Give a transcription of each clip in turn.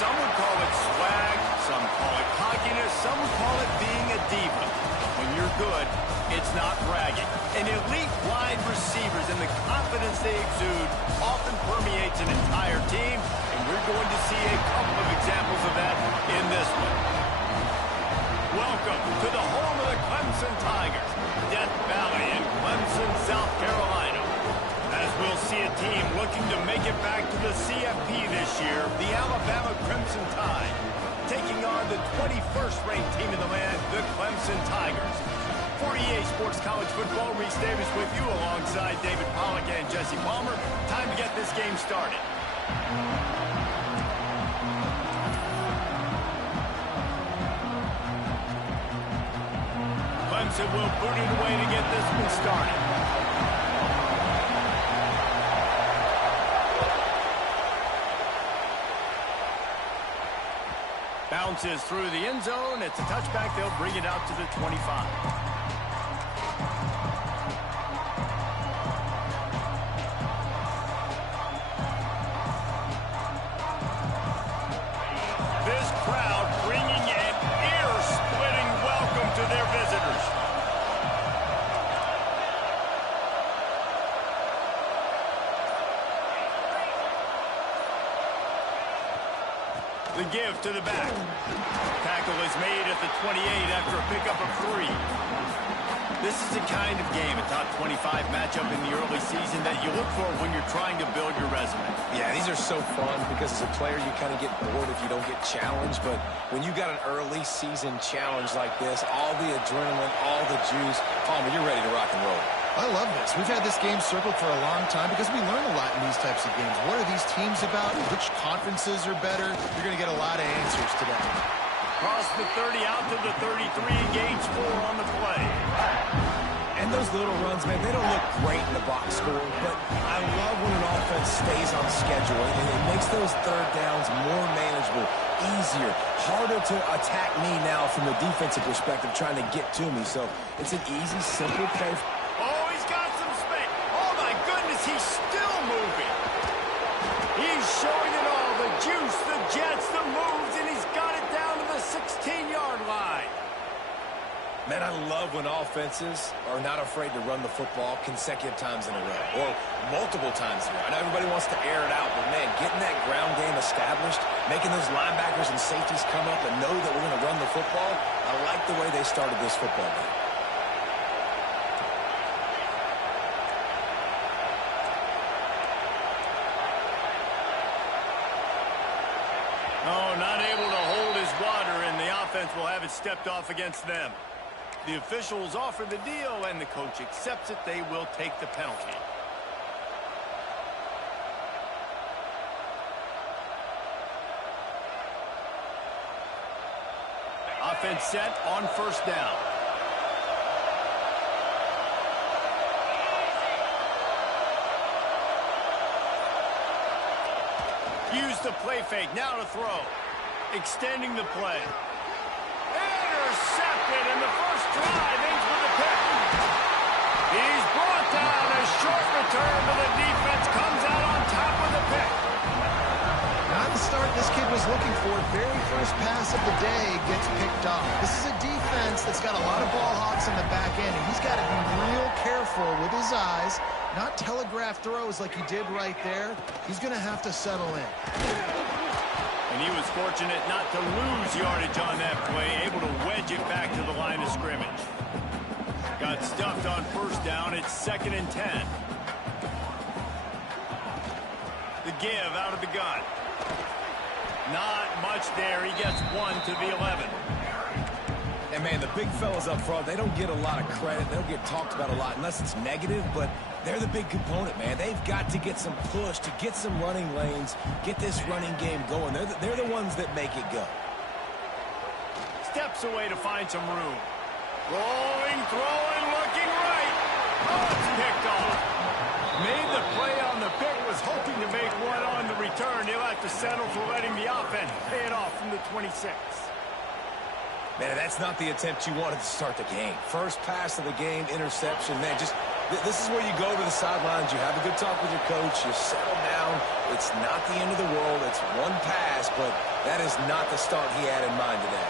Some would call it swag, some call it cockiness, some would call it being a diva. When you're good, it's not bragging. And elite wide receivers and the confidence they exude often permeates an entire team, and we're going to see a couple of examples of that in this one. Welcome to the home of the Clemson Tigers, Death Valley in Clemson, South Carolina. As we'll see a team looking to make it back to the CFP this year, the Alabama Crimson Tide, taking on the 21st ranked team in the land, the Clemson Tigers. For EA Sports College Football, Reese Davis with you alongside David Pollack and Jesse Palmer. Time to get this game started. Clemson will boot it away to get this one started. Bounces through the end zone. It's a touchback. They'll bring it out to the 25. The give to the back. Tackle is made at the 28 after a pickup of 3. This is the kind of game, a top 25 matchup in the early season that you look for when you're trying to build your resume. Yeah, these are so fun because as a player you kind of get bored if you don't get challenged, but when you got an early season challenge like this, all the adrenaline, all the juice, Palmer, you're ready to rock and roll. I love this. We've had this game circled for a long time because we learn a lot in these types of games. What are these teams about? Which conferences are better? You're going to get a lot of answers today. Cross the 30 out to the 33, engage 4 on the play. And those little runs, man, they don't look great in the box score, but I love when an offense stays on schedule, and it makes those third downs more manageable, easier, harder to attack me now from the defensive perspective trying to get to me. So it's an easy, simple play. He's still moving. He's showing it all. The juice, the jets, the moves, and he's got it down to the 16-yard line. Man, I love when offenses are not afraid to run the football consecutive times in a row or multiple times in a row. I know everybody wants to air it out, but, man, getting that ground game established, making those linebackers and safeties come up and know that we're going to run the football, I like the way they started this football game. Oh, not able to hold his water, and the offense will have it stepped off against them. The officials offer the deal, and the coach accepts it. They will take the penalty. Offense set on first down. Use the play fake, now to throw. Extending the play. Intercepted, and the first drive ends with a pick. He's brought down. A short return, but the defense comes out on top with a pick. Not the start this kid was looking for. Very first pass of the day gets picked off. This is a defense that's got a lot of ball hawks in the back end, and he's got to be real careful with his eyes. Not telegraph throws like he did right there. He's going to have to settle in. And he was fortunate not to lose yardage on that play, able to wedge it back to the line of scrimmage. Got stuffed on first down. It's 2nd and 10. The give out of the gun. Not much there. He gets 1 to the 11. And, man, the big fellas up front, they don't get a lot of credit. They don't get talked about a lot unless it's negative, but they're the big component, man. They've got to get some push, to get some running lanes, get this running game going. They're the ones that make it go. Steps away to find some room. Rolling, throwing, looking right. Oh, it's picked off. Made the play on the pick, was hoping to make one on the return. He'll have to settle for letting the offense pay it off from the 26. Man, that's not the attempt you wanted to start the game. First pass of the game, interception. Man, just this is where you go to the sidelines. You have a good talk with your coach. You settle down. down. It's not the end of the world. It's one pass, but that is not the start he had in mind today.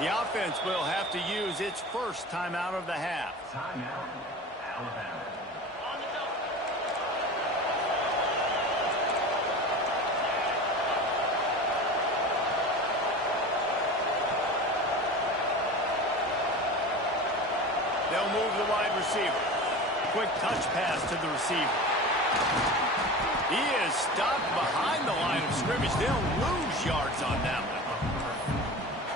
The offense will have to use its first timeout of the half. Timeout, Alabama. They'll move the wide receiver. Quick touch pass to the receiver. He is stopped behind the line of scrimmage. They'll lose yards on that one.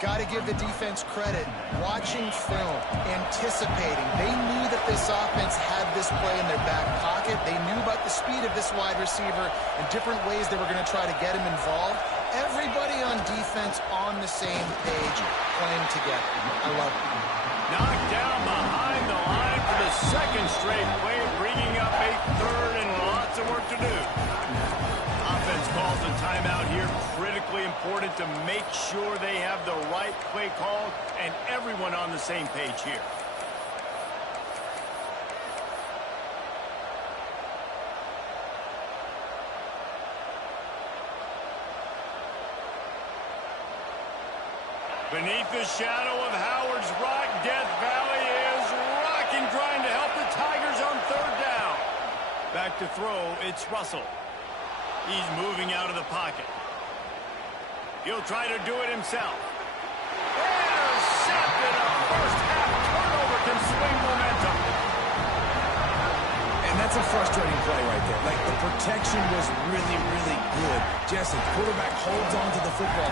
Got to give the defense credit. Watching film, anticipating. They knew that this offense had this play in their back pocket. They knew about the speed of this wide receiver and different ways they were going to try to get him involved. Everybody on defense on the same page, playing together. I love it. Knocked down behind the line for the second straight play, bringing up a third and lots of work to do. Offense calls a timeout here. Critically important to make sure they have the right play call and everyone on the same page here. Beneath the shadow of Howard's Rock, Death Valley is rocking, trying to help the Tigers on third down. Back to throw, it's Russell. He's moving out of the pocket. He'll try to do it himself. Intercepted. A first half turnover can swing momentum. And that's a frustrating play right there. Like, the protection was really, really good. Jesse, quarterback holds on to the football,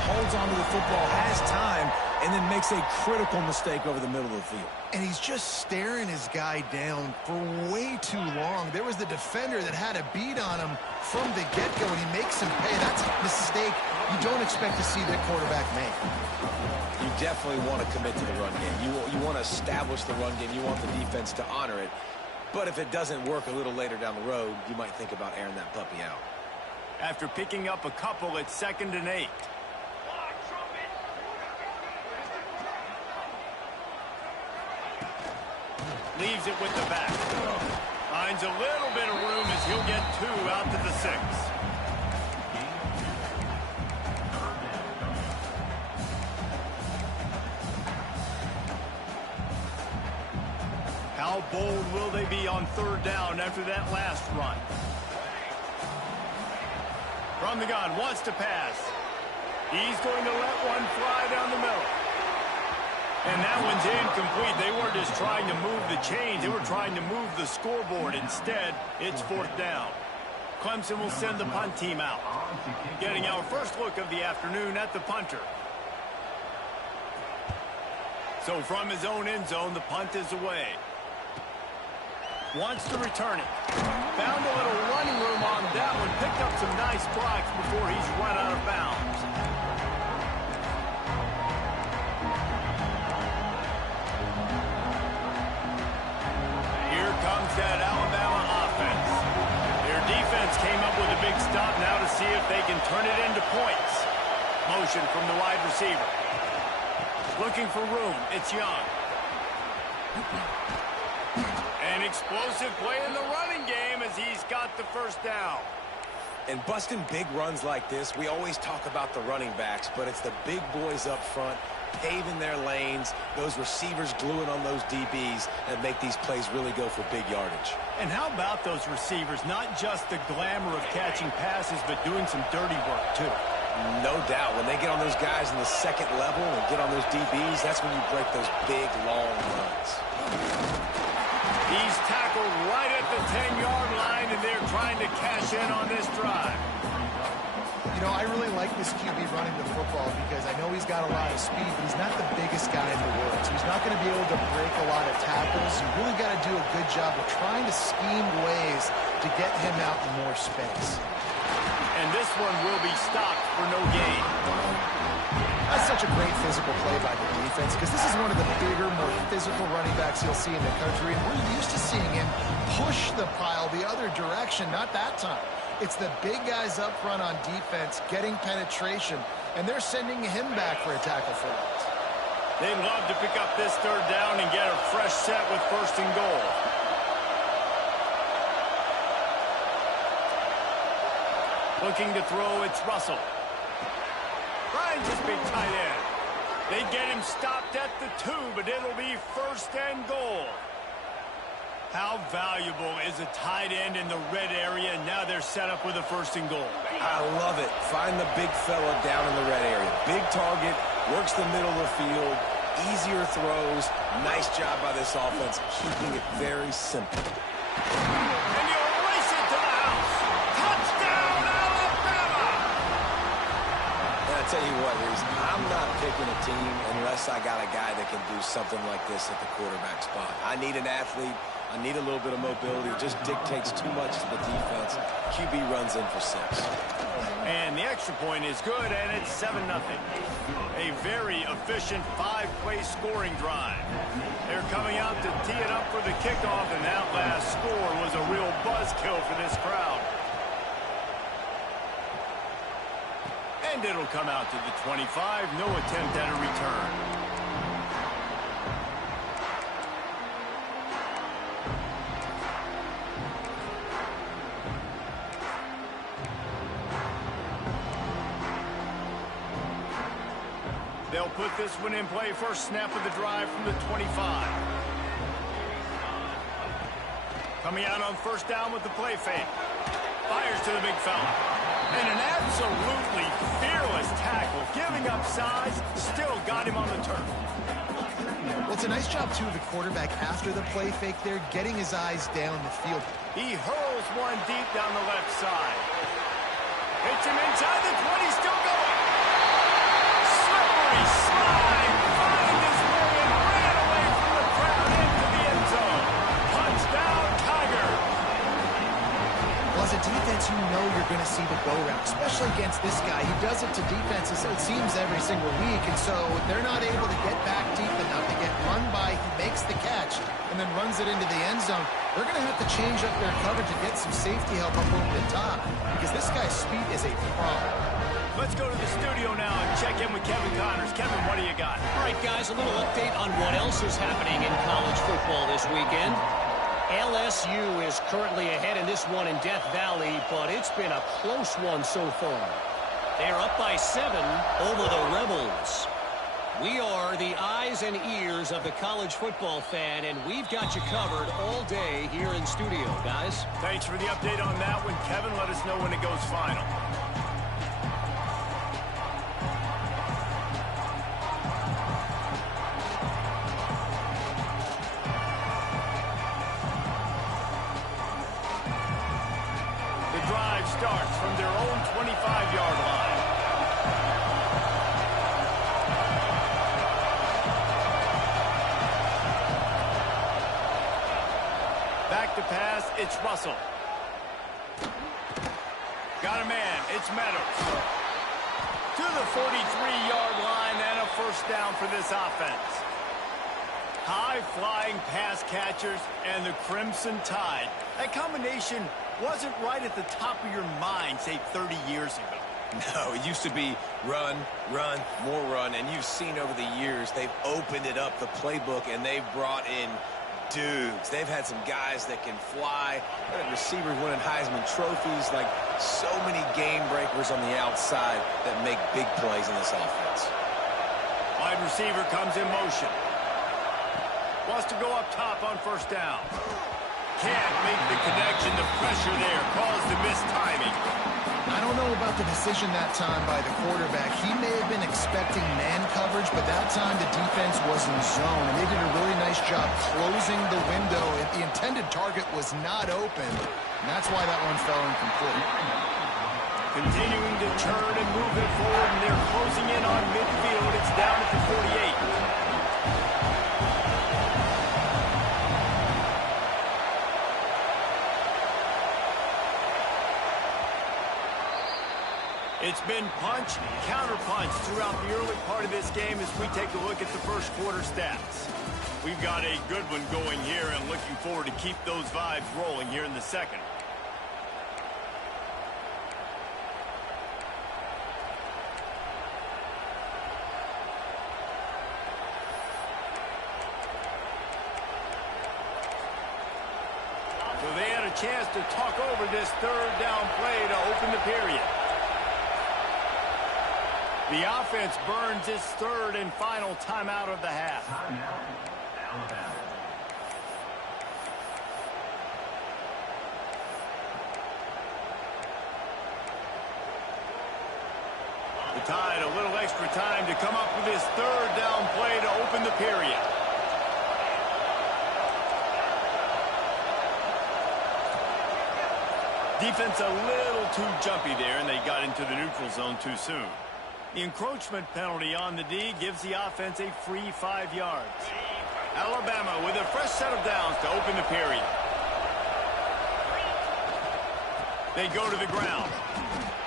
has time, and then makes a critical mistake over the middle of the field. And he's just staring his guy down for way too long. There was the defender that had a beat on him from the get-go, and he makes him pay. That's a mistake you don't expect to see that quarterback make. You definitely want to commit to the run game. You want to establish the run game. You want the defense to honor it. But if it doesn't work a little later down the road, you might think about airing that puppy out. After picking up a couple, it's 2nd and 8. Leaves it with the back. Finds a little bit of room as he'll get 2 out to the 6. How bold will they be on third down after that last run? From the gun, wants to pass. He's going to let one fly down the middle. And that one's incomplete. They weren't just trying to move the chains. They were trying to move the scoreboard. Instead, it's 4th down. Clemson will send the punt team out. Getting our first look of the afternoon at the punter. So from his own end zone, the punt is away. Wants to return it. Found a little running room on that one. Picked up some nice blocks before he's run out of bounds. Here comes that Alabama offense. Their defense came up with a big stop now to see if they can turn it into points. Motion from the wide receiver. Looking for room. It's Young. An explosive play in the running game as he's got the first down. And busting big runs like this, we always talk about the running backs, but it's the big boys up front, paving their lanes, those receivers gluing on those DBs that make these plays really go for big yardage. And how about those receivers? Not just the glamour of catching passes, but doing some dirty work, too. No doubt. When they get on those guys in the second level and get on those DBs, that's when you break those big, long runs. He's tackled right at the 10-yard line, and they're trying to cash in on this drive. You know, I really like this QB running the football because I know he's got a lot of speed, but he's not the biggest guy in the world. So he's not going to be able to break a lot of tackles. You really got to do a good job of trying to scheme ways to get him out in more space. And this one will be stopped for no gain. That's such a great physical play by the defense because this is one of the bigger, more physical running backs you'll see in the country, and we're used to seeing him push the pile the other direction, not that time. It's the big guys up front on defense getting penetration, and they're sending him back for a tackle for loss. They'd love to pick up this third down and get a fresh set with first and goal. Looking to throw, it's Russell. Finds his big tight end. They get him stopped at the 2, but it'll be first and goal. How valuable is a tight end in the red area? Now they're set up with a first and goal. I love it. Find the big fella down in the red area. Big target, works the middle of the field, easier throws. Nice job by this offense, keeping it very simple. And you race it to the house. Touchdown, Alabama! And I tell you what, Reese, I'm not picking a team unless I got a guy that can do something like this at the quarterback spot. I need an athlete. I need a little bit of mobility. It just dictates too much to the defense. QB runs in for 6. And the extra point is good, and it's 7-0. A very efficient 5-play scoring drive. They're coming out to tee it up for the kickoff, and that last score was a real buzzkill for this crowd. And it'll come out to the 25. No attempt at a return. They'll put this one in play. First snap of the drive from the 25. Coming out on first down with the play fake. Fires to the big fella. And an absolutely fearless tackle. Giving up size, still got him on the turf. Well, it's a nice job, too, of the quarterback after the play fake there, getting his eyes down the field. He hurls one deep down the left side. Hits him inside the 20, still going. Slippery slide, find his way and ran away from the crowd into the end zone. Touchdown, Tiger. Well, as a defense, you know you're going to see the go route, especially against this guy. He does it to defenses, it seems, every single week, and so they're not able to get back deep enough to get run by. He makes the catch and then runs it into the end zone. They're going to have to change up their coverage and get some safety help up over the top because this guy's speed is a problem. Let's go to the studio now and check in with Kevin Connors. Kevin, what do you got? All right, guys, a little update on what else is happening in college football this weekend. LSU is currently ahead in this one in Death Valley, but it's been a close one so far. They're up by 7 over the Rebels. We are the eyes and ears of the college football fan, and we've got you covered all day here in studio, guys. Thanks for the update on that one, Kevin. Let us know when it goes final. Starts from their own 25-yard line. Back to pass, it's Russell. Got a man, it's Meadows. To the 43-yard line and a first down for this offense. High-flying pass catchers and the Crimson Tide. That combination wasn't right at the top of your mind, say, 30 years ago. No, it used to be run, run, more run, and you've seen over the years they've opened it up, the playbook, and they've brought in dudes. They've had some guys that can fly, receivers winning Heisman trophies, like so many game breakers on the outside that make big plays in this offense. Wide receiver comes in motion. Wants to go up top on first down. Can't make the connection. The pressure there caused the missed timing. I don't know about the decision that time by the quarterback. He may have been expecting man coverage, but that time the defense was in zone, and they did a really nice job closing the window. The intended target was not open, and that's why that one fell incomplete. Continuing to turn and move it forward, and they're closing in on midfield. It's down at the 48. It's been punch, counter-punch throughout the early part of this game as we take a look at the first quarter stats. We've got a good one going here and looking forward to keep those vibes rolling here in the second. chance to talk over this third down play to open the period. The offense burns its third and final timeout of the half. Timeout, Alabama. The Tide a little extra time to come up with his third down play to open the period. Defense a little too jumpy there, and they got into the neutral zone too soon. The encroachment penalty on the D gives the offense a free 5 yards. Alabama with a fresh set of downs to open the period. They go to the ground.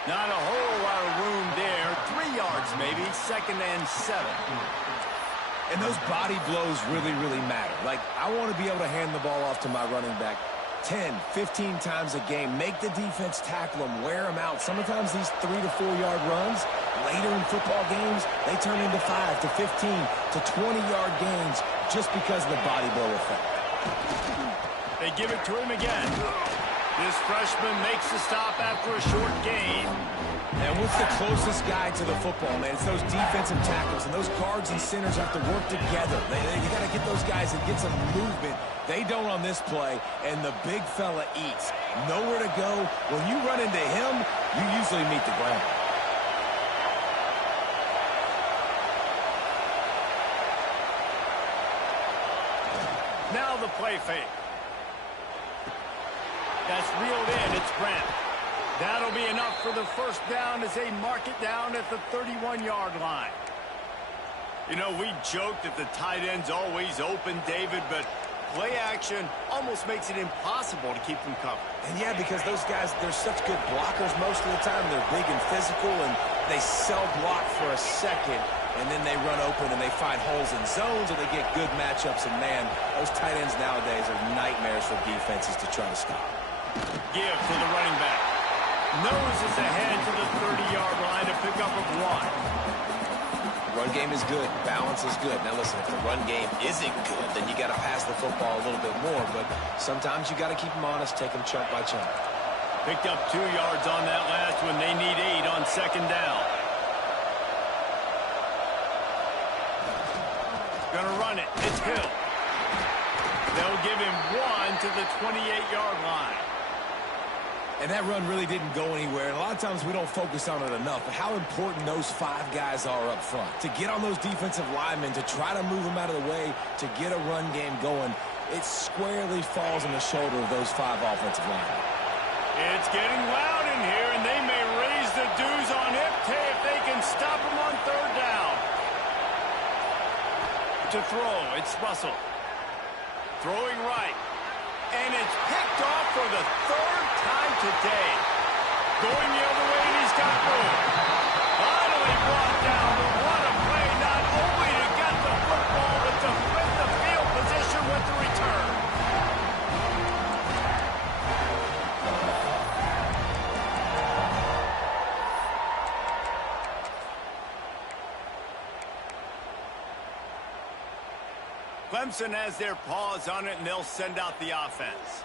Not a whole lot of room there. 3 yards maybe, 2nd and 7. And those body blows really, really matter. Like, I want to be able to hand the ball off to my running back 10, 15 times a game. Make the defense tackle them, wear them out. Sometimes these 3 to 4 yard runs, later in football games, they turn into 5 to 15 to 20 yard gains just because of the body blow effect. They give it to him again. This freshman makes the stop after a short gain. And what's the closest guy to the football, man? It's those defensive tackles, and those guards and centers have to work together. They got to get those guys and get some movement. They don't on this play, and the big fella eats. Nowhere to go. When you run into him, you usually meet the ground. Now the play fake. That's reeled in. It's Brent. That'll be enough for the first down as they mark it down at the 31-yard line. You know, we joked that the tight end's always open, David, but play action almost makes it impossible to keep them covered. And yeah, because those guys, they're such good blockers most of the time. They're big and physical, and they sell block for a second, and then they run open and they find holes in zones, or they get good matchups. And man, those tight ends nowadays are nightmares for defenses to try to stop. Give to the running back. Noses ahead to the 30-yard line to pick up a 1. Run game is good. Balance is good. Now listen, if the run game isn't good, then you got to pass the football a little bit more. But sometimes you got to keep them honest, take them chunk by chunk. Picked up 2 yards on that last one. They need 8 on 2nd down. Gonna run it. It's Hill. They'll give him 1 to the 28-yard line. And that run really didn't go anywhere. And a lot of times we don't focus on it enough. But how important those 5 guys are up front. To get on those defensive linemen, to try to move them out of the way, to get a run game going, it squarely falls on the shoulder of those 5 offensive linemen. It's getting loud in here, and they may raise the dues on Ipte if they can stop him on 3rd down. To throw, it's Russell. Throwing right. And it's picked off for the 3rd time today. Going the other way, and he's got room. Finally brought down, but what a play, not only to get the football, but to flip the field position with the return. Clemson has their paws on it, and they'll send out the offense.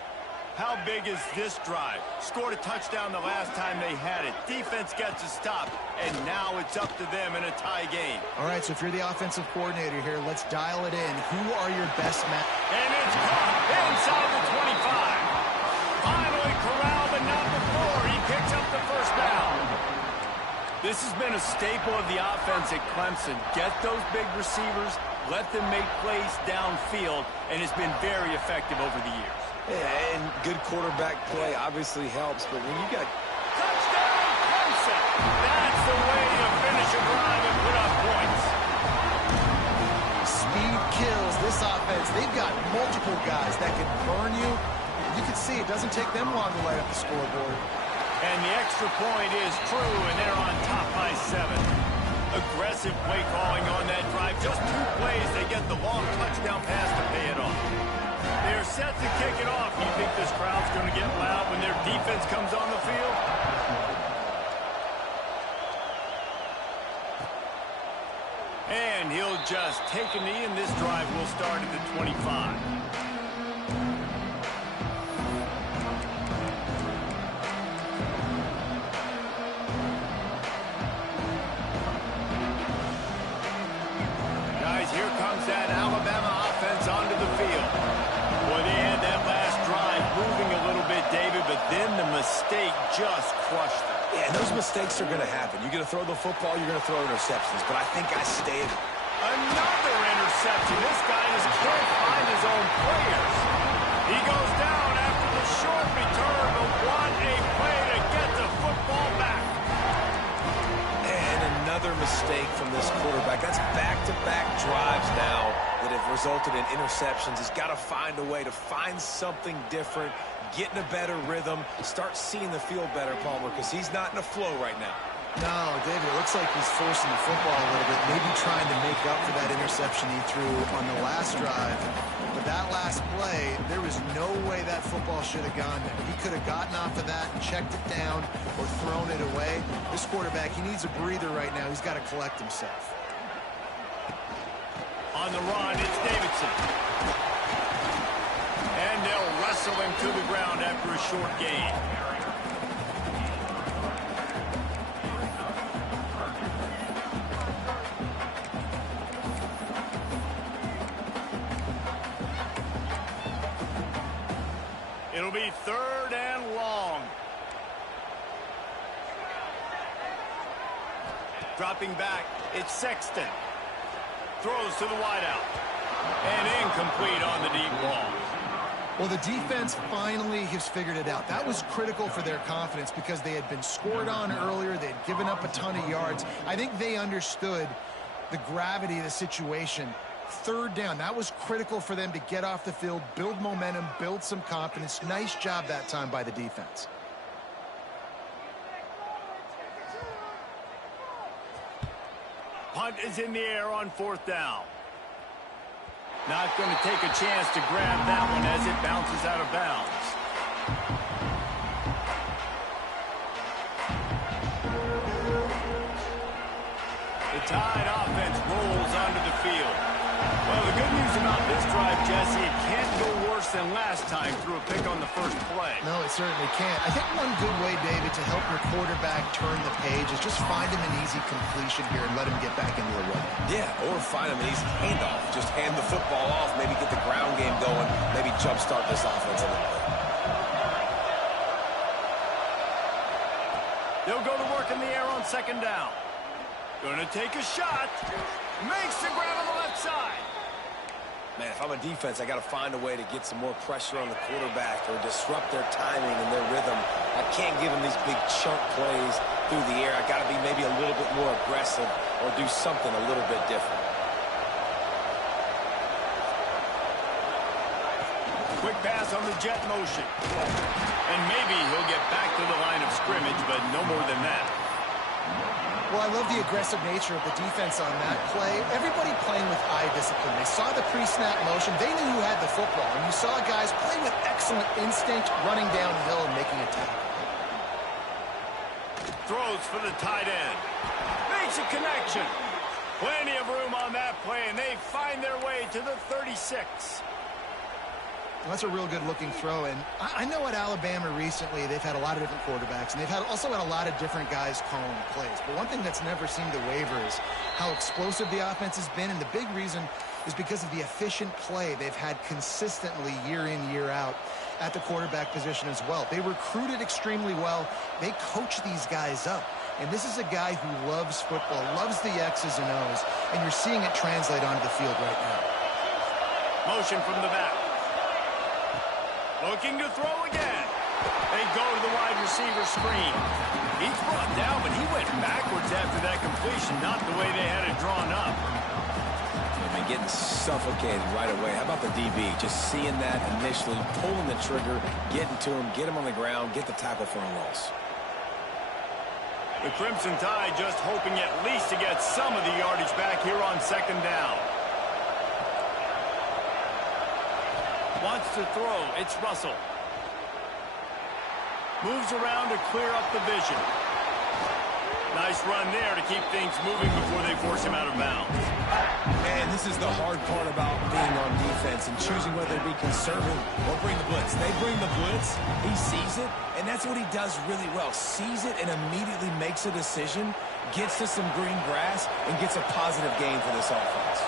How big is this drive? Scored a touchdown the last time they had it. Defense gets a stop, and now it's up to them in a tie game. All right, so if you're the offensive coordinator here, let's dial it in. Who are your best men? And it's caught inside the 25. Finally corralled, but not before. He picks up the first down. This has been a staple of the offense at Clemson. Get those big receivers, let them make plays downfield, and it's been very effective over the years. Yeah, and good quarterback play obviously helps, but when you got... Touchdown, Clemson! That's the way to finish a drive and put up points. Speed kills this offense. They've got multiple guys that can burn you. You can see it doesn't take them long to light up the scoreboard. And the extra point is true, and they're on top by 7. Aggressive play calling on that drive. Just 2 plays, they get the long touchdown pass to pay it off. They're set to kick it off. You think this crowd's going to get loud when their defense comes on the field? And he'll just take a knee, and this drive will start at the 25. then the mistake just crushed them. Yeah, and those mistakes are going to happen. You're going to throw the football, you're going to throw interceptions, but I think I stayed. Another interception. This guy just can't find his own players. He goes down after the short return, but what a play to get the football back. And another mistake from this quarterback. That's back-to-back drives now that have resulted in interceptions. He's got to find a way to find something different, get in a better rhythm, start seeing the field better, Palmer, because he's not in a flow right now. No, David, it looks like he's forcing the football a little bit, maybe trying to make up for that interception he threw on the last drive. But that last play, there was no way that football should have gone there. He could have gotten off of that and checked it down or thrown it away. This quarterback, he needs a breather right now. He's got to collect himself. On the run, it's Davidson. And they'll wrestle him to the ground after a short gain. It'll be 3rd and long. Dropping back, it's Sexton. Throws to the wideout. And incomplete on the deep ball. Well, the defense finally has figured it out. That was critical for their confidence because they had been scored on earlier. They had given up a ton of yards. I think they understood the gravity of the situation. 3rd down, that was critical for them to get off the field, build momentum, build some confidence. Nice job that time by the defense. Punt is in the air on 4th down. Not going to take a chance to grab that one as it bounces out of bounds. The Tide offense rolls onto the field. Well, the good news about this drive, Jesse, it can't go worse than last time through a pick on the first play. No, it certainly can't. I think one good way, David, to help your quarterback turn the page is just find him an easy completion here and let him get back into the run. Yeah, or find him an easy handoff. Just hand the football off, maybe get the ground game going, maybe jumpstart this offense a little bit. They'll go to work in the air on 2nd down. Gonna take a shot. Makes the grab on the left side. Man, if I'm a defense, I got to find a way to get some more pressure on the quarterback or disrupt their timing and their rhythm. I can't give them these big chunk plays through the air. I got to be maybe a little bit more aggressive or do something a little bit different. Quick pass on the jet motion. And maybe he'll get back to the line of scrimmage, but no more than that. Well, I love the aggressive nature of the defense on that play. Everybody playing with eye discipline. They saw the pre-snap motion. They knew who had the football. And you saw guys play with excellent instinct, running downhill and making a tackle. Throws for the tight end. Makes a connection. Plenty of room on that play, and they find their way to the 36. Well, that's a real good-looking throw, and I know at Alabama recently they've had a lot of different quarterbacks, and they've also had a lot of different guys calling plays. But one thing that's never seemed to waver is how explosive the offense has been, and the big reason is because of the efficient play they've had consistently year in, year out at the quarterback position as well. They recruited extremely well. They coach these guys up. And this is a guy who loves football, loves the X's and O's, and you're seeing it translate onto the field right now. Motion from the back. Looking to throw again. They go to the wide receiver screen. He's brought down, but he went backwards after that completion, not the way they had it drawn up. I mean, getting suffocated right away. How about the DB? Just seeing that initially, pulling the trigger, getting to him, get him on the ground, get the tackle for a loss. The Crimson Tide just hoping at least to get some of the yardage back here on 2nd down. Wants to throw. It's Russell. Moves around to clear up the vision. Nice run there to keep things moving before they force him out of bounds. And this is the hard part about being on defense and choosing whether to be conservative or bring the blitz. They bring the blitz. He sees it, and that's what he does really well. Sees it and immediately makes a decision, gets to some green grass, and gets a positive gain for this offense.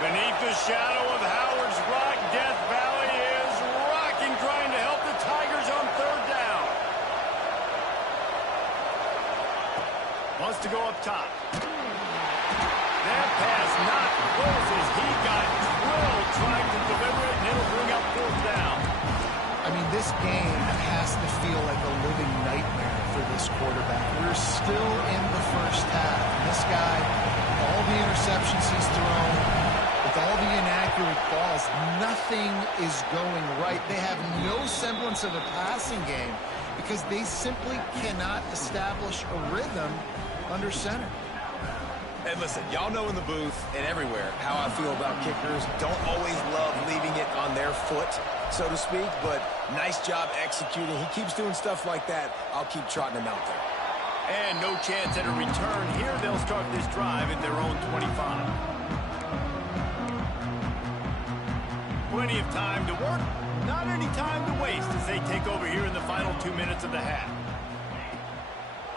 Beneath the shadow of Howard's Rock, Death Valley is rocking, trying to help the Tigers on 3rd down. Wants to go up top. That pass not close as he got drilled trying to deliver it, and it'll bring up fourth down. I mean, this game has to feel like a living nightmare for this quarterback. We're still in the first half. And this guy, all the interceptions he's thrown, with all the inaccurate balls, nothing is going right. They have no semblance of a passing game because they simply cannot establish a rhythm under center. And listen, y'all know in the booth and everywhere how I feel about kickers. Don't always love leaving it on their foot, so to speak, but nice job executing. He keeps doing stuff like that. I'll keep trotting him out there. And no chance at a return here. They'll start this drive at their own 25. Plenty of time to work. Not any time to waste as they take over here in the final 2 minutes of the half.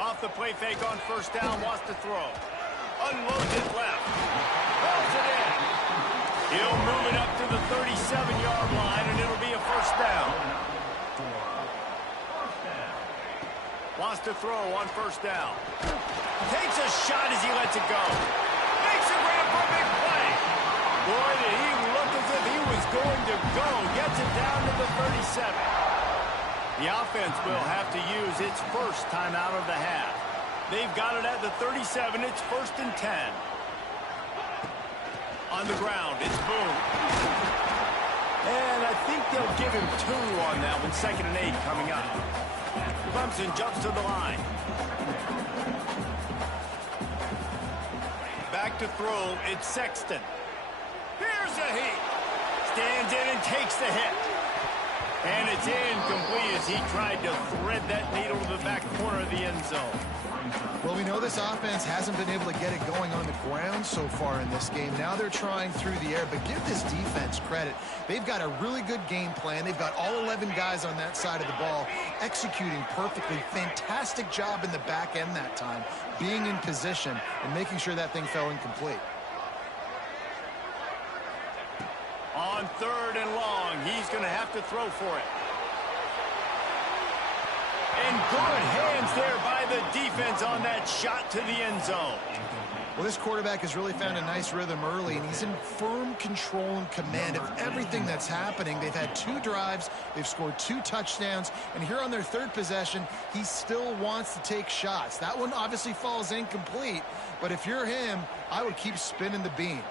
Off the play fake on first down, wants to throw. Unloads it left. Rolls it in. He'll move it up to the 37-yard line, and it'll be a first down. Wants to throw on first down. Takes a shot as he lets it go. Makes a grab for a big play. Boy, did he look as if he was going to go. Gets it down to the 37. The offense will have to use its first timeout of the half. They've got it at the 37. It's 1st and 10. On the ground, it's Boone. And I think they'll give him 2 on that one. 2nd and 8 coming up. Clemson jumps to the line. Back to throw, it's Sexton. Here's a heat. Stands in and takes the hit. And it's incomplete as he tried to thread that needle to the back corner of the end zone. Well, we know this offense hasn't been able to get it going on the ground so far in this game. Now they're trying through the air, but give this defense credit. They've got a really good game plan. They've got all 11 guys on that side of the ball executing perfectly. Fantastic job in the back end that time, being in position and making sure that thing fell incomplete. On 3rd and long, he's going to have to throw for it. And good hands there by the defense on that shot to the end zone. Well, this quarterback has really found a nice rhythm early, and he's in firm control and command of everything that's happening. They've had 2 drives. They've scored 2 touchdowns. And here on their 3rd possession, he still wants to take shots. That one obviously falls incomplete, but if you're him, I would keep spinning the beam.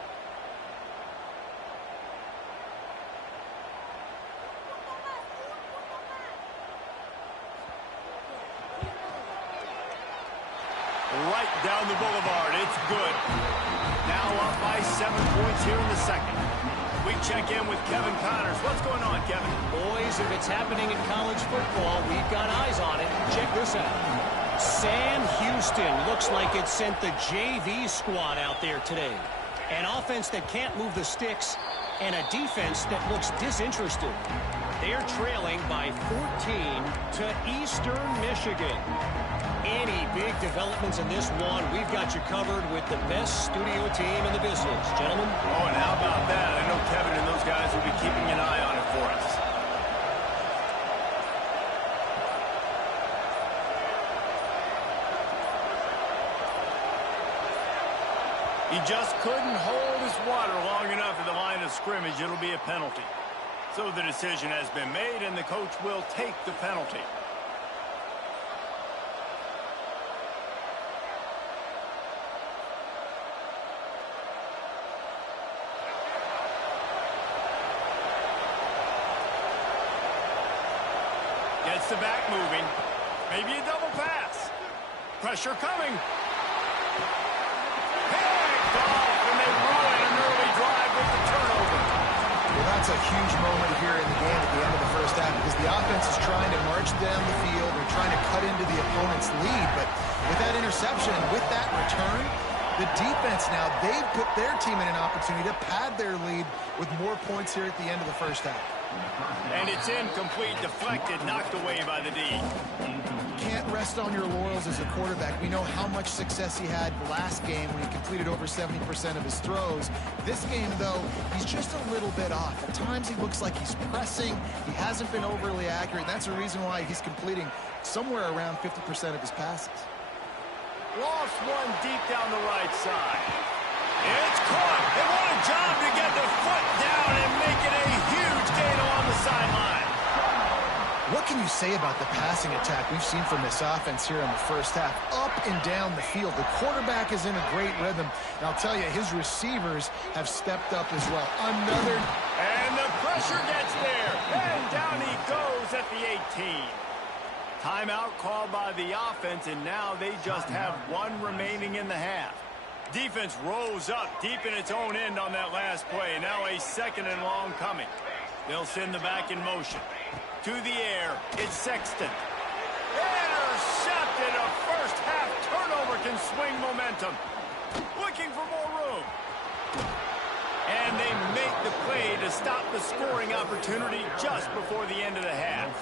Right down the boulevard. It's good. Now up by 7 points here in the 2nd. We check in with Kevin Connors. What's going on, Kevin? Boys, if it's happening in college football, we've got eyes on it. Check this out. Sam Houston looks like it sent the JV squad out there today. An offense that can't move the sticks and a defense that looks disinterested. They're trailing by 14 to Eastern Michigan. Any big developments in this one, we've got you covered with the best studio team in the business. Gentlemen? Oh, and how about that? I know Kevin and those guys will be keeping an eye on it for us. He just couldn't hold his water long enough at the line of scrimmage. It'll be a penalty. So the decision has been made, and the coach will take the penalty. Gets the back moving. Maybe a double pass. Pressure coming. Picked off, and they ruin an early drive with the turnover. Well, that's a huge moment here in the game at the end of the first half because the offense is trying to march down the field. They're trying to cut into the opponent's lead. But with that interception and with that return, the defense now, they've put their team in an opportunity to pad their lead with more points here at the end of the first half. And it's incomplete, deflected, knocked away by the D. Can't rest on your laurels as a quarterback. We know how much success he had last game when he completed over 70% of his throws. This game, though, he's just a little bit off. At times he looks like he's pressing. He hasn't been overly accurate. That's the reason why he's completing somewhere around 50% of his passes. Lofts one deep down the right side. It's caught. And what a job to get the foot down and make it a huge gain along the sideline. What can you say about the passing attack we've seen from this offense here in the first half? Up and down the field. The quarterback is in a great rhythm. And I'll tell you, his receivers have stepped up as well. And the pressure gets there. And down he goes at the 18. Timeout called by the offense, and now they just have one remaining in the half. Defense rose up deep in its own end on that last play. Now a 2nd and long coming. They'll send the back in motion. To the air, it's Sexton. Intercepted. A first half turnover can swing momentum. Looking for more room. And they make the play to stop the scoring opportunity just before the end of the half.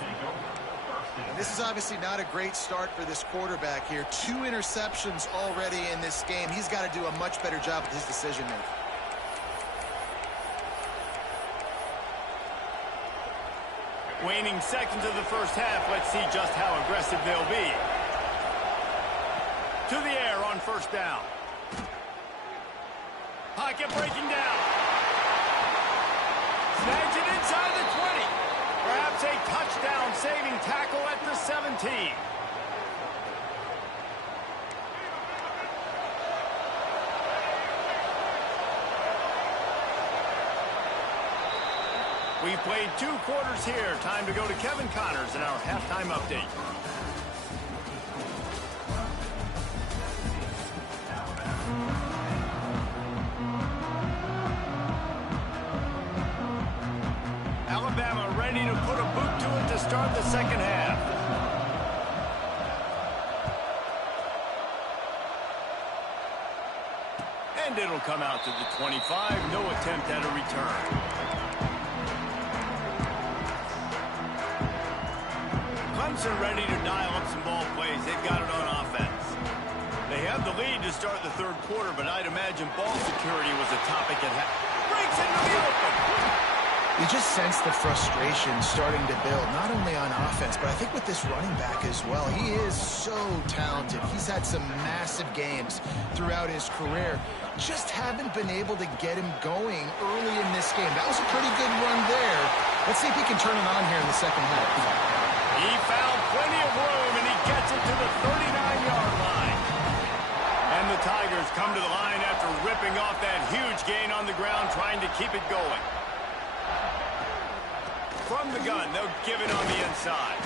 This is obviously not a great start for this quarterback here. 2 interceptions already in this game. He's got to do a much better job with his decision-making. Waning seconds of the first half. Let's see just how aggressive they'll be. To the air on first down. Pocket breaking down. Snags it inside the 20. Perhaps a touchdown-saving tackle at the 17. We've played 2 quarters here. Time to go to Kevin Connors in our halftime update. Alabama ready to put a boot to it to start the second half. And it'll come out to the 25. No attempt at a return. Clemson ready to dial up some ball plays. They've got it on offense. They have the lead to start the third quarter, but I'd imagine ball security was a topic at half. Breaks into the open. You just sense the frustration starting to build, not only on offense, but I think with this running back as well. He is so talented. He's had some massive games throughout his career. Just haven't been able to get him going early in this game. That was a pretty good run there. Let's see if he can turn it on here in the second half. He found plenty of room, and he gets it to the 39-yard line. And the Tigers come to the line after ripping off that huge gain on the ground, trying to keep it going. From the gun, they'll give it on the inside.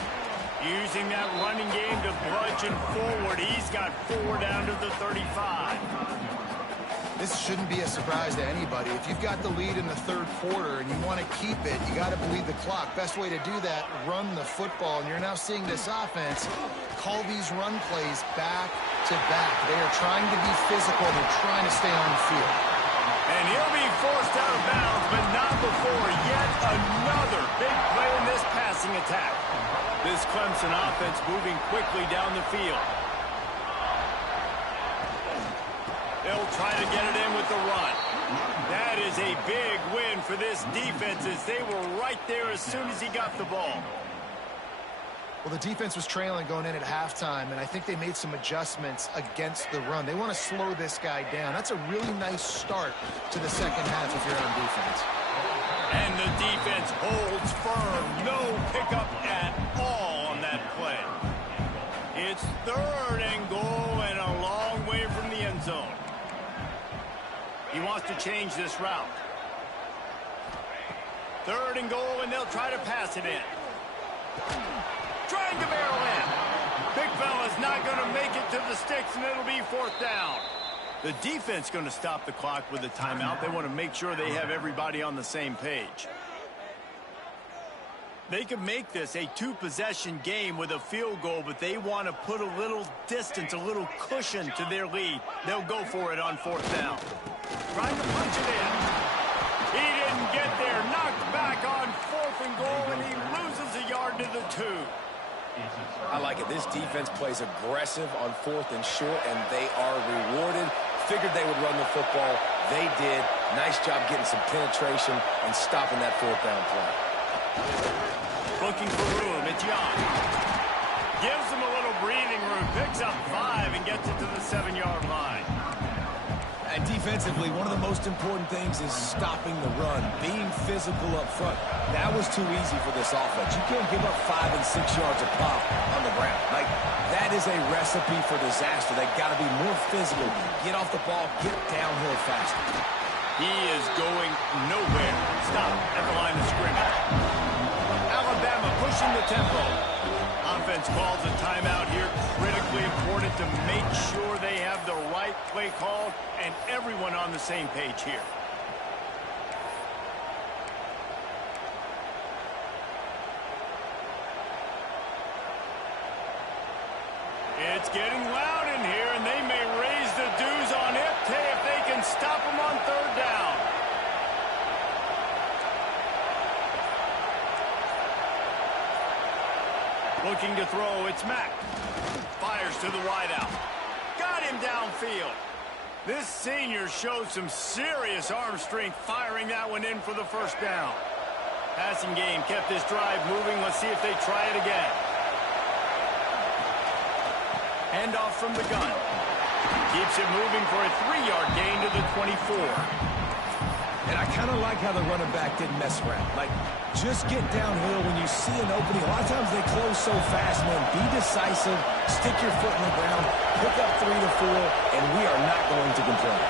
Using that running game to bludgeon forward. He's got 4 down to the 35. This shouldn't be a surprise to anybody. If you've got the lead in the third quarter and you want to keep it, you got to bleed the clock. Best way to do that, run the football. And you're now seeing this offense call these run plays back to back. They are trying to be physical. They're trying to stay on the field. And he'll be forced out of bounds, but not before yet another big play in this passing attack. This Clemson offense moving quickly down the field. They'll try to get it in with the run. That is a big win for this defense, as they were right there as soon as he got the ball. Well, the defense was trailing going in at halftime, and I think they made some adjustments against the run. They want to slow this guy down. That's a really nice start to the second half if you're on defense. And the defense holds firm. No pickup at all on that play. It's 3rd and goal and a long way from the end zone. He wants to change this route. 3rd and goal, and they'll try to pass it in. Trying to barrel in. Big fella's not going to make it to the sticks, and it'll be 4th down. The defense going to stop the clock with a timeout. They want to make sure they have everybody on the same page. They could make this a 2-possession game with a field goal, but they want to put a little distance, a little cushion to their lead. They'll go for it on 4th down. Trying to punch it in. He didn't get there. Knocked back on 4th and goal, and he loses a yard to the 2. I like it. This defense plays aggressive on 4th and short, and they are rewarded. Figured they would run the football. They did. Nice job getting some penetration and stopping that 4th down play. Looking for room. It's Young. Gives them a little breathing room who picks up 5 and gets it to the 7-yard line. And defensively, one of the most important things is stopping the run, being physical up front. That was too easy for this offense. You can't give up 5 and 6 yards a pop on the ground. Like, that is a recipe for disaster. They've got to be more physical, get off the ball, get downhill faster. He is going nowhere. Stop at the line of scrimmage. Alabama pushing the tempo. Offense calls a timeout here. Critically important to make sure they have the right play call and everyone on the same page here. It's getting loud in here, and they may raise the dues on Ipte if they can stop him on 3rd down. Looking to throw, it's Mack. Fires to the wideout. Got him downfield. This senior showed some serious arm strength firing that one in for the 1st down. Passing game kept this drive moving. Let's see if they try it again. Handoff from the gun. Keeps it moving for a 3-yard gain to the 24. And I kind of like how the running back didn't mess around. Like, just get downhill when you see an opening. A lot of times they close so fast, man. Be decisive, stick your foot in the ground, pick up 3 to 4, and we are not going to complain.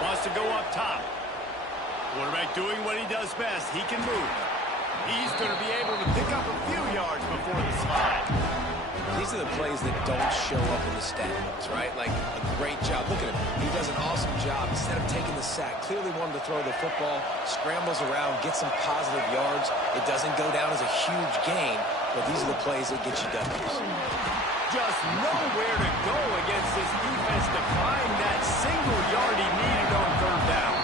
Wants to go up top. Quarterback doing what he does best. He can move. He's going to be able to pick up a few yards before the slide. These are the plays that don't show up in the stat books, right? Like, a great job. Look at him. He does an awesome job. Instead of taking the sack, clearly wanted to throw the football, scrambles around, gets some positive yards. It doesn't go down as a huge gain, but these are the plays that get you W's. Just nowhere to go against this defense to find that single yard he needed on 3rd down.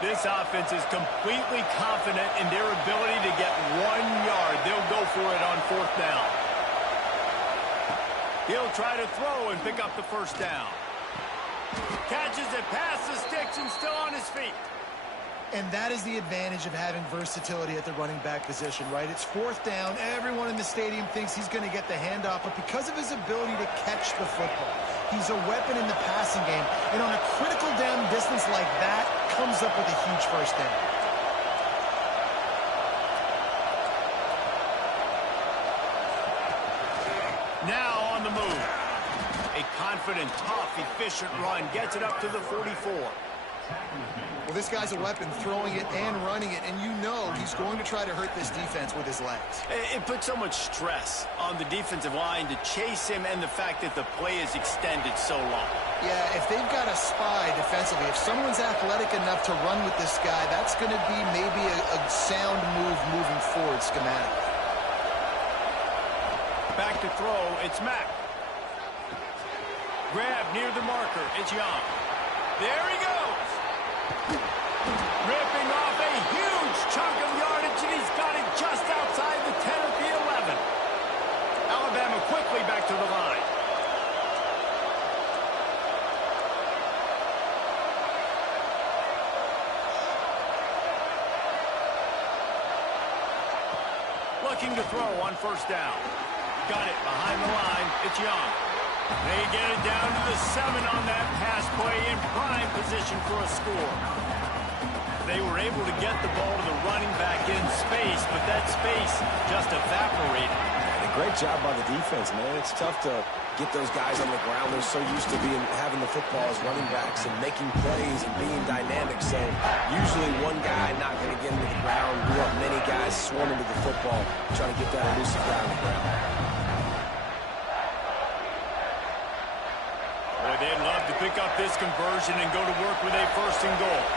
This offense is completely confident in their ability to get 1 yard. They'll go for it on 4th down. He'll try to throw and pick up the 1st down. Catches it past the sticks and still on his feet. And that is the advantage of having versatility at the running back position, right? It's 4th down. Everyone in the stadium thinks he's going to get the handoff, but because of his ability to catch the football, he's a weapon in the passing game. And on a critical down distance like that, comes up with a huge 1st down. Now on the move. A confident, tough, efficient run. Gets it up to the 44. Well, this guy's a weapon, throwing it and running it, and you know he's going to try to hurt this defense with his legs. It puts so much stress on the defensive line to chase him and the fact that the play is extended so long. Yeah, if they've got a spy defensively, if someone's athletic enough to run with this guy, that's going to be maybe a sound move moving forward schematically. Back to throw, it's Mack. Grab near the marker, it's Young. There he goes. Ripping off a huge chunk of yardage, and he's got it just outside the 10 at the 11. Alabama quickly back to the line. Looking to throw on 1st down. Got it behind the line. It's Young. They get it down to the 7 on that pass play in prime position for a score. They were able to get the ball to the running back in space, but that space just evaporated. A great job by the defense, man. It's tough to get those guys on the ground. They're so used to having the football as running backs and making plays and being dynamic. So usually one guy not going to get into the ground. You want many guys swarming to the football, trying to get that elusive guy on the ground. Boy, they'd love to pick up this conversion and go to work with a 1st and goal.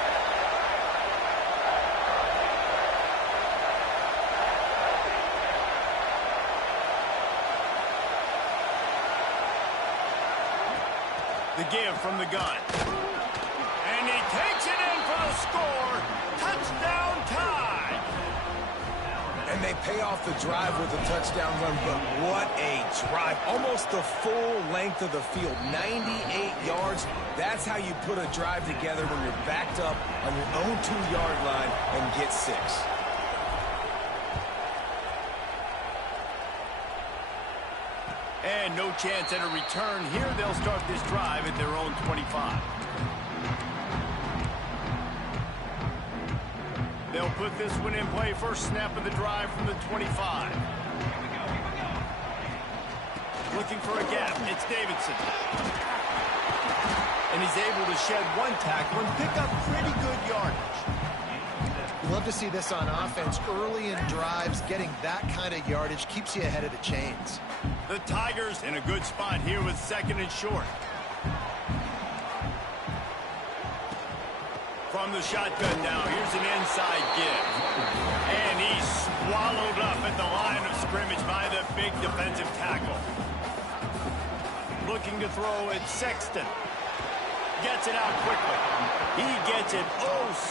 The give from the gun. And he takes it in for the score. Touchdown tie. And they pay off the drive with a touchdown run, but what a drive. Almost the full length of the field, 98 yards. That's how you put a drive together when you're backed up on your own 2-yard line and get 6. And no chance at a return here. They'll start this drive at their own 25. They'll put this one in play. First snap of the drive from the 25. Looking for a gap. It's Davidson. And he's able to shed one tackle and pick up pretty good yardage. Love to see this on offense. Early in drives, getting that kind of yardage keeps you ahead of the chains. The Tigers in a good spot here with 2nd and short. From the shotgun now, here's an inside give. And he's swallowed up at the line of scrimmage by the big defensive tackle. Looking to throw at Sexton. Gets it out quickly. He gets it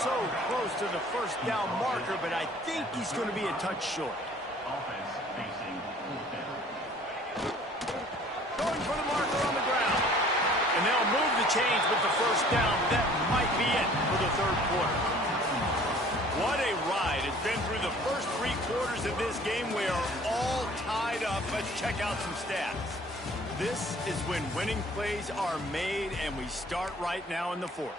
so close to the first down marker, but I think he's going to be a touch short. Offense facing fourth down. Going for the marker on the ground. And they'll move the chains with the first down. That might be it for the 3rd quarter. What a ride. It's been through the first 3 quarters of this game. We are all tied up. Let's check out some stats. This is when winning plays are made, and we start right now in the 4th.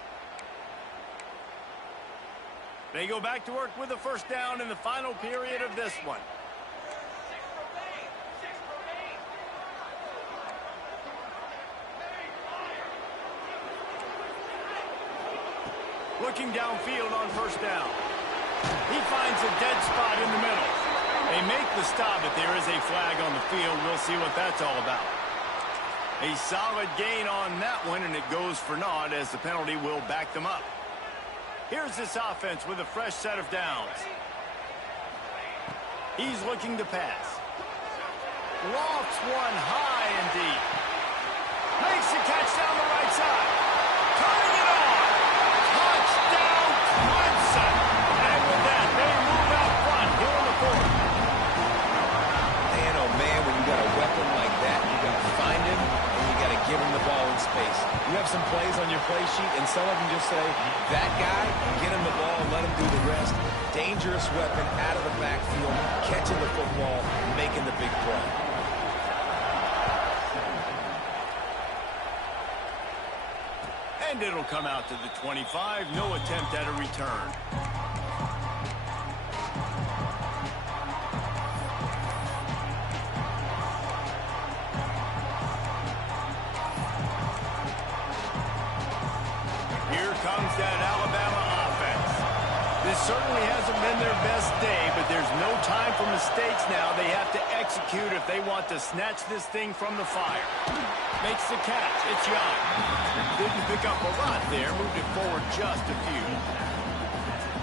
They go back to work with the first down in the final period of this one. Looking downfield on first down. He finds a dead spot in the middle. They make the stop, but there is a flag on the field. We'll see what that's all about. A solid gain on that one, and it goes for naught as the penalty will back them up. Here's this offense with a fresh set of downs. He's looking to pass. Lofts one high and deep. Makes the catch down the right side. Turning it on. Touchdown, Clemson. And with that, they move out front here in the 4th. Man, oh man, when you got a weapon like that, you got to find him, and you got to give him the ball in space. You have some plays on your play sheet, and some of them just say, that guy, get him the ball and let him do the rest. Dangerous weapon out of the backfield, catching the football, making the big play. And it'll come out to the 25. No attempt at a return. Here comes that Alabama offense. This certainly hasn't been their best day, but there's no time for mistakes now. They have to execute if they want to snatch this thing from the fire. Makes the catch. It's Young. Didn't pick up a lot there. Moved it forward just a few.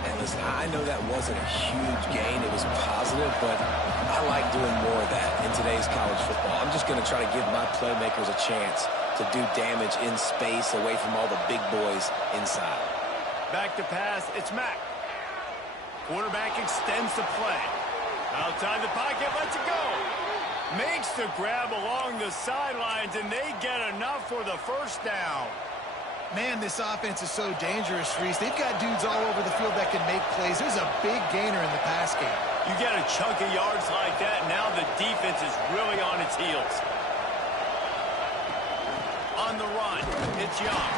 And listen, I know that wasn't a huge gain. It was positive, but I like doing more of that in today's college football. I'm just going to try to give my playmakers a chance to do damage in space away from all the big boys inside. Back to pass. It's Mack. Quarterback extends the play. Outside the pocket, lets it go. Makes the grab along the sidelines, and they get enough for the first down. Man, this offense is so dangerous, Reese. They've got dudes all over the field that can make plays. There's a big gainer in the pass game. You get a chunk of yards like that, now the defense is really on its heels. On the run, it's Young.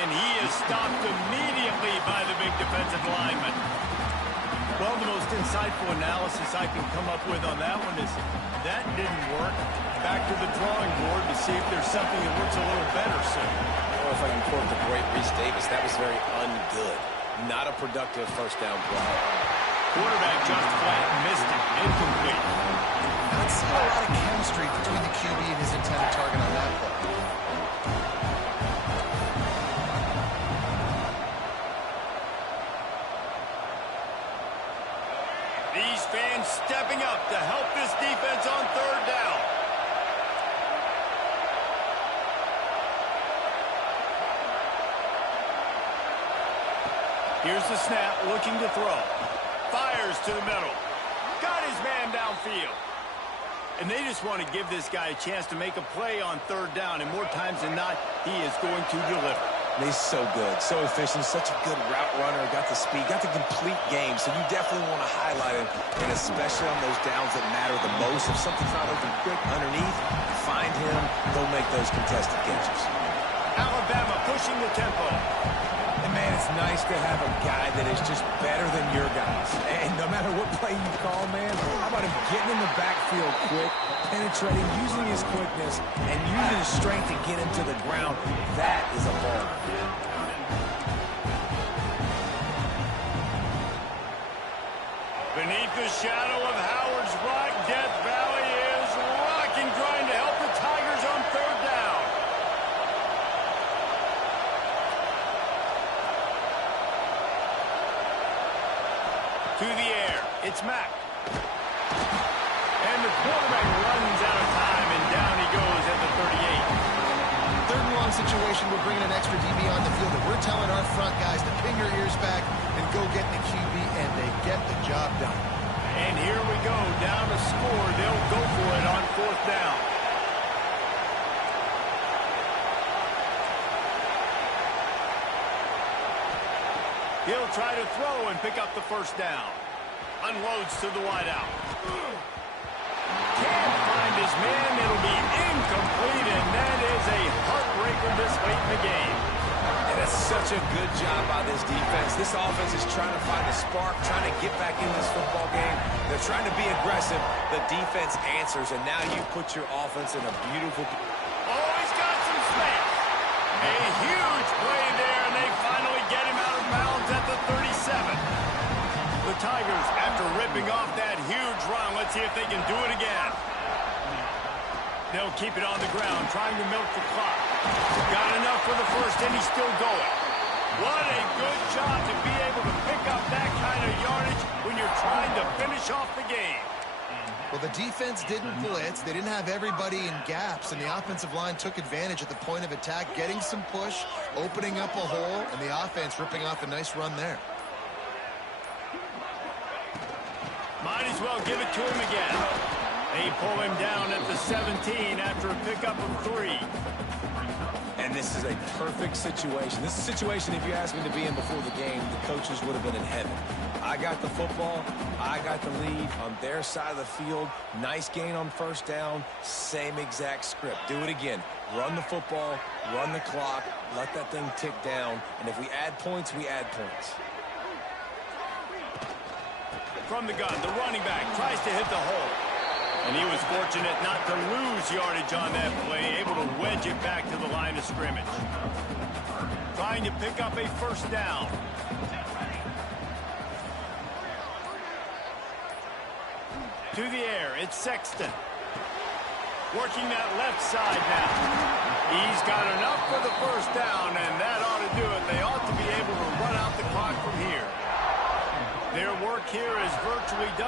And he is stopped immediately by the big defensive lineman. Well, the most insightful analysis I can come up with on that one is that didn't work. Back to the drawing board to see if there's something that works a little better soon. Or if I can quote the great Reese Davis, that was very ungood. Not a productive first down play. Quarterback just flat missed it. Incomplete. Not seeing a lot of chemistry between the QB and his intended target on that play. These fans stepping up to help this defense on third down. Here's the snap, looking to throw. Fires to the middle. Got his man downfield. And they just want to give this guy a chance to make a play on third down, and more times than not, he is going to deliver. He's so good, so efficient, such a good route runner, got the speed, got the complete game, so you definitely want to highlight him, and especially on those downs that matter the most. If something's not open quick underneath, find him, go make those contested catches. Alabama pushing the tempo. And, man, it's nice to have a guy that is just better than your guys. And no matter what play you call, man, how about him getting in the backfield quick, penetrating, using his quickness, and using his strength to get him to the ground. That is a ball. Beneath the shadow of Howard's Rock, Death Valley is rocking, trying to help the Tigers on third down. To the air, it's Mack. And the quarterback runs out of time, and down he goes at the 38. Third and long situation, we're bringing an extra DB on the field, and we're telling our front guys to pin your ears back and go get the QB, and they get the job done. And here we go, down to score. They'll go for it on fourth down. He'll try to throw and pick up the first down. Unloads to the wideout. Can't find his man. It'll be incomplete, and that is a heartbreaker this late in the game. And that's such a good job by this defense. This offense is trying to find a spark, trying to get back in this football game. They're trying to be aggressive. The defense answers, and now you put your offense in a beautiful... Oh, he's got some space. A huge play there, and they finally get him out of bounds at the 37. The Tigers, after ripping off that huge run, let's see if they can do it again. They'll keep it on the ground, trying to milk the clock. Got enough for the first, and he's still going. What a good job to be able to pick up that kind of yardage when you're trying to finish off the game. Well, the defense didn't blitz. They didn't have everybody in gaps, and the offensive line took advantage at the point of attack, getting some push, opening up a hole, and the offense ripping off a nice run there. Might as well give it to him again. They pull him down at the 17 after a pickup of 3. And this is a perfect situation. This is a situation, if you asked me to be in before the game, the coaches would have been in heaven. I got the football. I got the lead on their side of the field. Nice gain on first down. Same exact script. Do it again. Run the football, run the clock, let that thing tick down. And if we add points, we add points. From the gun, the running back tries to hit the hole. And he was fortunate not to lose yardage on that play, able to wedge it back to the line of scrimmage. Trying to pick up a first down. To the air, it's Sexton. Working that left side now. He's got enough for the first down, and that ought to do it. They ought to be able to run out the clock from here. Their work here is virtually done.